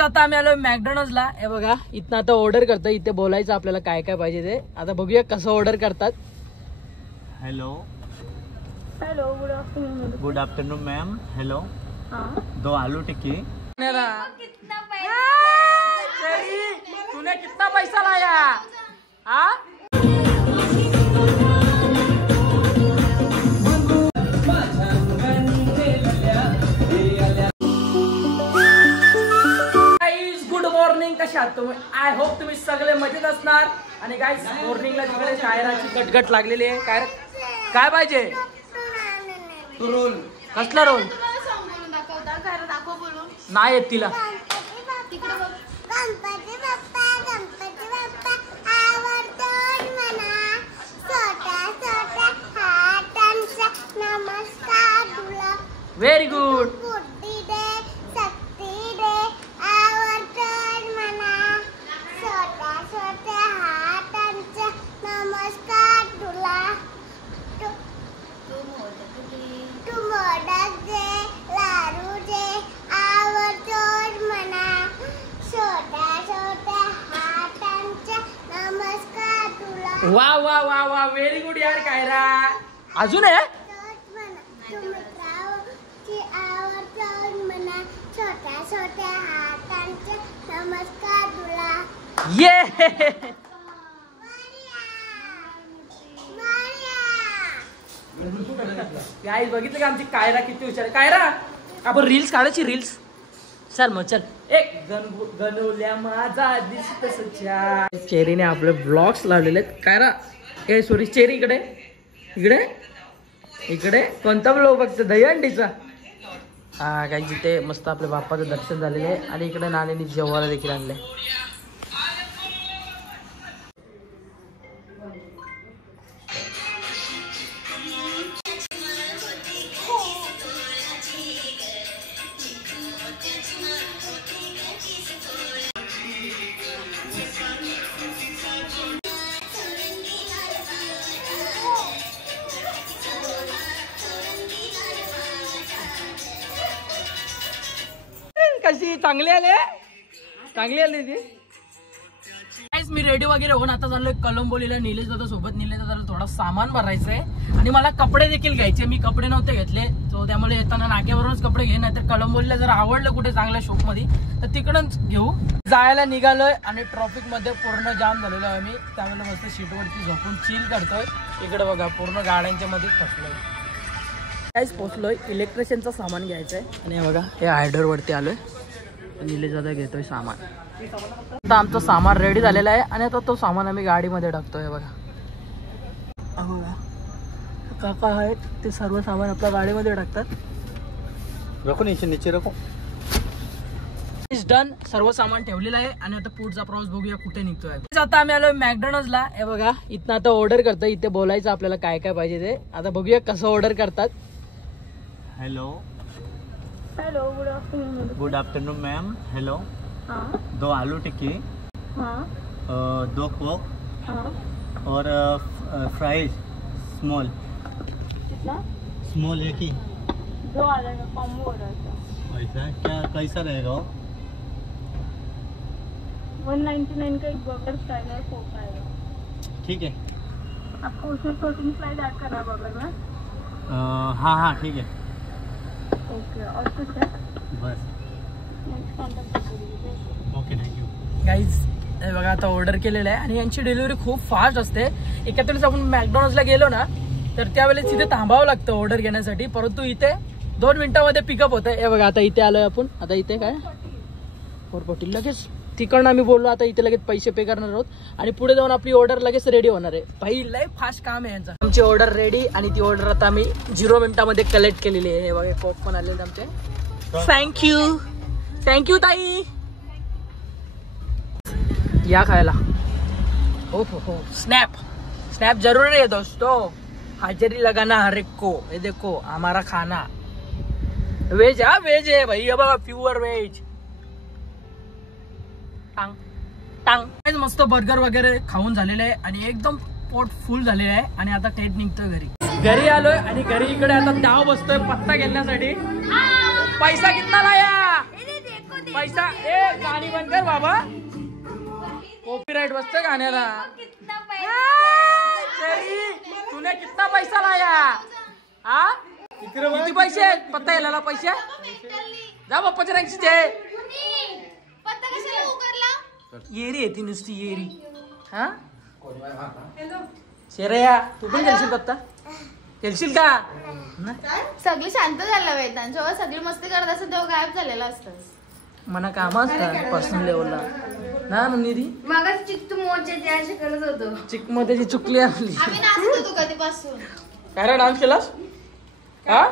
आता आम्ही आलो मॅकडॉनल्ड्सला. हे बघा इथं आता ऑर्डर करतो. इथे बोलायचं आपल्याला काय काय पाहिजे ते. आता बघूया कसं ऑर्डर करतात. Hello hello, good afternoon ma'am. Hello, 2 आलू टिक्की. तूने कितना पैसा लाया? हाँ गुड मॉर्निंग. कशा आहात तुम्ही? आय होप तुम्ही सगळे मजेत असणार. आणि गाईस मॉर्निंगला तिकडे कायराची गटगट लागलेली आहे. काय पाहिजे? रोल. कसला रोल? नाही येत तिला. Very good. वा वा वा वा व्हेरी गुड यार कायरा. अजून आहे? ये गाईस बघितलं का आमची कायरा किती हुशार आहे. कायरा आपण रील्स काढायची. रील्स चल मग चल. एक गणवल्या माझा दिसत सच्चा. चेरीने आपले ब्लॉग्स लावलेले आहेत. कायरा हे सॉरी चेरी इकडे इकडे इकडे कोणता ब्लॉग बघतो? दहीहंडीचा. हा काही जिथे मस्त आपल्या बाप्पाचं दर्शन झालेलं आहे. आणि इकडे नानीने जेवायला देखील आणले. कशी चांगली आले? चांगली आली ती. मी रेडी वगैरे होऊन आता चाललोय कलंबोलीला. निलेश दादा सोबत. निलेश दादाला थोडा सामान भरायचंय आणि मला कपडे देखील घ्यायचे. मी कपडे नव्हते घेतले तो त्यामुळे येताना नाक्यावरूनच कपडे घे. नाही तर कलंबोलीला जर आवडलं कुठे चांगल्या शॉप मध्ये तर तिकडच घेऊ. जायला निघालोय आणि ट्रॉफिक मध्ये पूर्ण जाम झालेलो आहे मी. त्यामुळे मस्त सीटवरती झोपून चिल करतोय. इकडे बघा पूर्ण गाड्यांच्या मध्ये फसलोय. काहीच पोचलोय. इलेक्ट्रिशियनचं सामान घ्यायचंय. आणि हे बघा हे हायडर वरती आलोय. निलेश दादा घेतोय सामान. आता आमचं सामान रेडी झालेलं आहे आणि आता तो सामान आम्ही गाडीमध्ये टाकतोय. बघा काका आहेत ते सर्व सामान आपल्या गाडीमध्ये टाकतात. रखो नीचे रखो. Is done. सर्व सामान ठेवलेलं आहे आणि आता पुढचा प्रवास बघूया कुठे निघतोय. आता आम्ही आलोय मॅकडॉनल्ड्सला. हे बघा इथं आता ऑर्डर करतो. इथे बोलायचं आपल्याला काय काय पाहिजे ते. आता बघूया कसं ऑर्डर करतात. Hello hello, good afternoon ma'am. Hello, 2 आलू टिक्की, 2 कोक और फ्राइज स्मॉल. कितना? स्मॉल एक ही. 2 आलू का कॉम्बो ऑर्डर था. ऐसा क्या कैसा रहेगा वो? 199 का एक बर्गर फ्राई और कोक आएगा. ठीक है. आपको उसमें प्रोटीन स्लाइड ऐड करना है बर्गर में? हाँ हाँ ठीक है. ओके. और कुछ है? बस. नेक्स्ट कॉन्टॅक्ट करूँगी. Okay thank you. गाईज हे बघा आता ऑर्डर केलेलं आहे आणि यांची डिलिव्हरी खूप फास्ट असते. एखाद्या वेळेस आपण मॅकडॉनल्ड्सला गेलो ना तर त्यावेळेस इथे थांबावं लागतं ऑर्डर घेण्यासाठी. परंतु इथे 2 मिनिटांमध्ये पिकअप होतं. हे बघा आता इथे आलोय आपण. आता इथे काय 440 लगेच तिकडनं आम्ही बोललो. आता इथे लगेच पैसे पे करणार आहोत आणि पुढे जाऊन आपली ऑर्डर लगेच रेडी होणार आहे. भाई लय फास्ट काम आहे यांचं. आमची ऑर्डर रेडी आणि ती ऑर्डर आता आम्ही 0 मिनिटांमध्ये कलेक्ट केलेली आहे. हे बघा कोक पण आलेले आमचे. थँक्यू थँक्यू ताई. या खायला. हो हो स्नॅप स्नॅप जरूर है दोस्तों. हाजिरी लगाना हर एक को. ये देखो हमारा खाना वेज. हा वेज आहे भाई. हे बघा प्युअर वेज. टांग टांग. मस्त बर्गर वगैरे खाऊन झालेले आहे आणि एकदम पोट फुल झालेलं आहे. आणि आता थेट निघतोय घरी आलोय आणि घरी इकडे आता डाव बसतोय पत्ता घेण्यासाठी. पैसा कितना लाया? पैसा ए गाणी बंद कर बाबा कॉपीराइट बसतं गाण्याला तूने कितना पैसा लाया हा किती पैसे पत्ता गेला पैसे जा बाप्पाच्या रंगीचे येरी आहे ती नुसती येरी हा शेरया तू पण खेळशील पत्ता खेळशील का सगळी शांत झालं वेदांत जेव्हा सगळी मस्ती करत असत तेव्हा गायब झालेला असतं मना काम असतात पर्सनल लेवलला ना निधी मग चित्तू मोर्चे ते असे करत होतो चिक मध्ये चुकली आपली आम्ही नाचत होतो कधीपासून काय रे डान्स केलास हा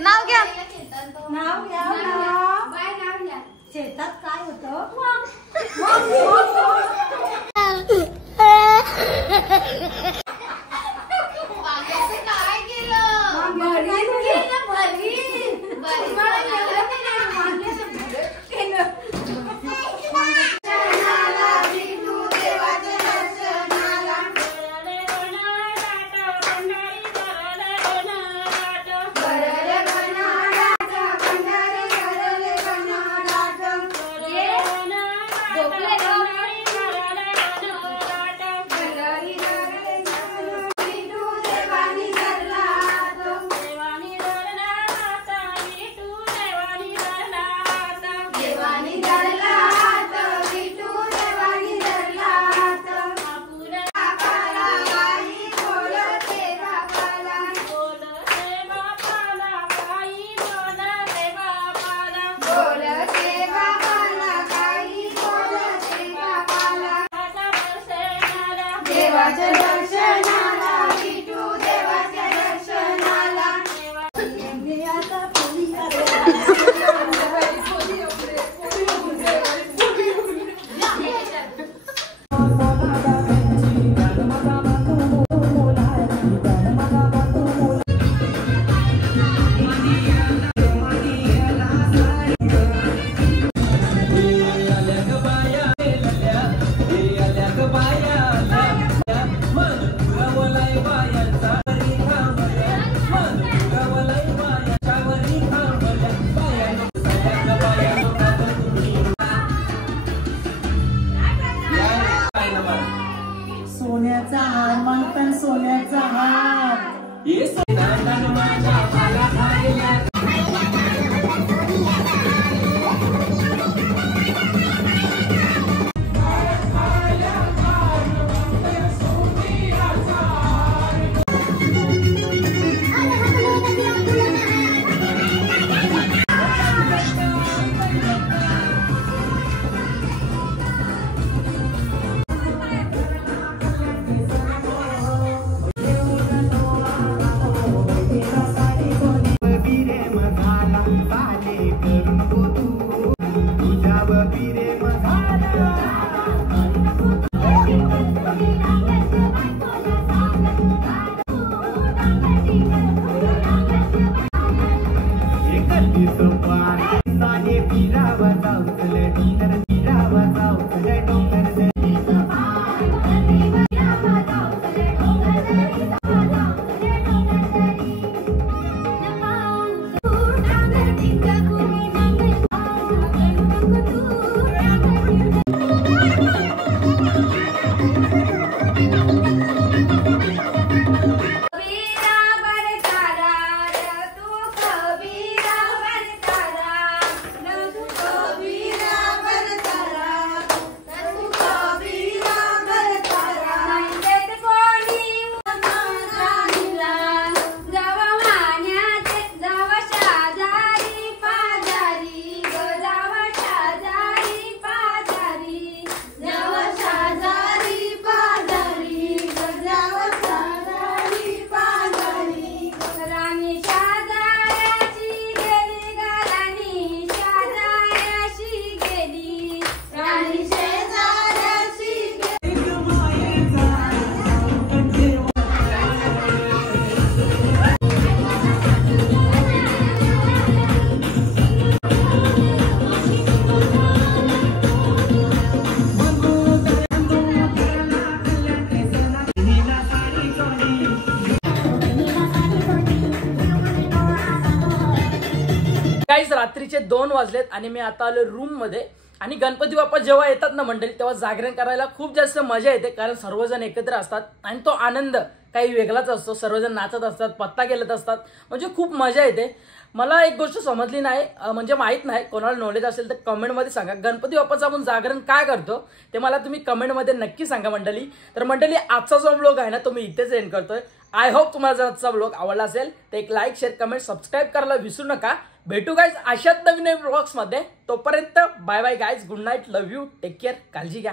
नाव घ्या शेतात काय होतं काय केलं गाईज रात्रीचे 2 वाजलेत आणि मी आता आलो रूम मध्ये. आणि गणपती बाप्पा जेव्हा येतात ना मंडळी, तेव्हा जागरण करायला खूप जास्त मजा येते, कारण सर्वजण एकत्र असतात आणि तो आनंद काही वेगळाच असतो. सर्वजण नाचत असतात, पत्ता खेळत असतात, म्हणजे खूप मजा येते. मला एक गोष्ट समजली नाही, म्हणजे माहित नाही, कोणाला नॉलेज असेल तर कमेंटमध्ये सांगा. गणपती बाप्पाचं आपण जागरण काय करतो ते मला तुम्ही कमेंटमध्ये नक्की सांगा मंडळी. तर मंडळी आजचा जो व्लॉग आहे ना तो मी इथेच एंड करतोय. आय होप तुम्हाला जर आजचा व्लॉग आवडला असेल तर एक लाईक, शेअर, कमेंट, सबस्क्राईब करायला विसरू नका. भेटू गाईज अशाच नवीन व्लॉग्स मध्ये. तोपर्यंत bye bye guys, good night, love you, take care, काळजी घ्या.